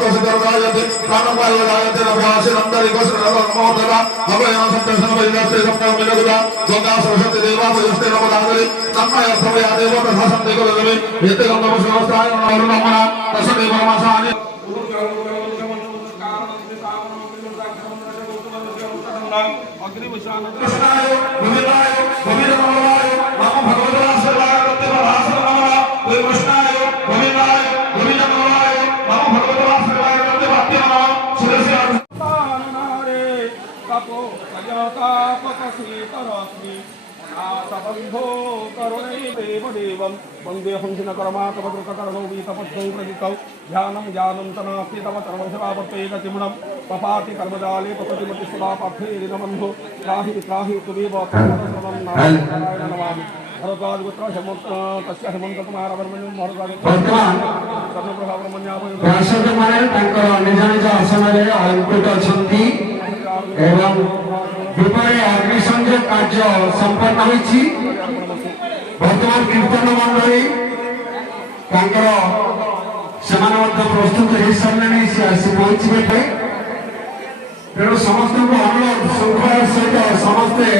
तोषितर्गायते प्राणवायुरायते नभ्यासिनन्दरि कोशनमोदगा अभयं सप्तसनवैलासे सप्तमिलगुदा गंगा सरस्वती देवा वयस्ते नमोदागरि तन्मय समया देवो तथा संदेगोदमे यतेगं नमस्काराय नमः तस्मै परमासानि अग्निविशान कृष्णाय गोविंदाय गोविंदमोदाय नमो भगवते वासुदेवाय तत्त्वभासनमः ओम कृष्णाय गोविंदाय गोविंदमोदाय नमो भगवते वासुदेवाय तत्त्वभासनमः सुरस्य तपो सजतापकसीतरश्मि नाथबन्धो करुणैदेवदेवं वन्देऽहं शिनकर्मातपद्रुककर्णौ वीतपद्धौ प्रदितौ ध्यानं ज्ञानं च नास्ति तव चरणसेवावर्तेकचिमुणं पपाति कर्मजाले पपतिमति सुधापार्थेन बन्धो त्राहि त्राहि तुमेव सर्वं नारायण नमामि भरद्वाजगोत्र तस्य हेमन्तकुमारवर्मण्यं व्यासदेवମାନେ ତାଙ୍କର ନିଜ ନିଜ ଆସନରେ ଅଳଙ୍କୃତ ଅଛନ୍ତି ଏବଂ ପୂର୍ବରେ ଅଗ୍ନି ସଂଯୋଗ କାର୍ଯ୍ୟ ସମ୍ପନ୍ନ ହୋଇଛି। ବର୍ତ୍ତମାନ କୀର୍ତ୍ତନ ମଣ୍ଡଳୀ ତାଙ୍କର ସେମାନେ ମଧ୍ୟ ପ୍ରସ୍ତୁତ ହୋଇସାରିଲେଣି, ସେ ଆସି ପହଞ୍ଚିବେ। ତେଣୁ ସମସ୍ତଙ୍କୁ ଅନୁରୋଧ ଶୃଙ୍ଖଳାର ସହିତ ସମସ୍ତେ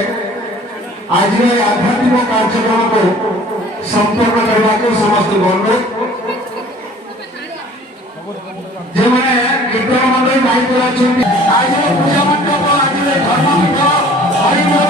ଆଜିର ଏହି ଆଧ୍ୟାତ୍ମିକ କାର୍ଯ୍ୟକ୍ରମକୁ ସମ୍ପନ୍ନ କରିବାକୁ ସମସ୍ତଙ୍କୁ ଅନୁରୋଧ। যেমন কীর্তন মন্ডলী দায়িত্ব আছেন আজকে পূজা মণ্ডপ আজকে ধর্মপীঠ হরিবল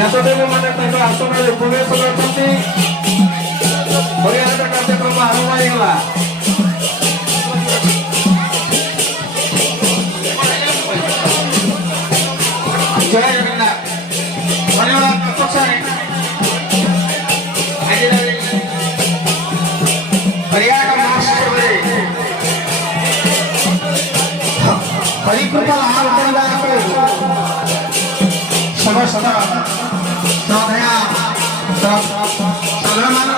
व्यासदेवମାନେ ତାଙ୍କ ଆସନରେ ପ୍ରବେଶ କରିଛନ୍ତି। ହରିହାଟ କାର୍ଯ୍ୟକ୍ରମ ଆରମ୍ଭ ହୋଇଗଲା। ଜୟ ଜଗନ୍ନାଥ। ଧନ୍ୟବାଦ ପ୍ରଶଂସାରେ ଆଜିର ହରିହାଟ ମହୋତ୍ସବରେ ହରିକୃପା ଲାଭ କରିବାକୁ ସଦା ସଦା ଶ୍ରଦ୍ଧା ସଦମାନ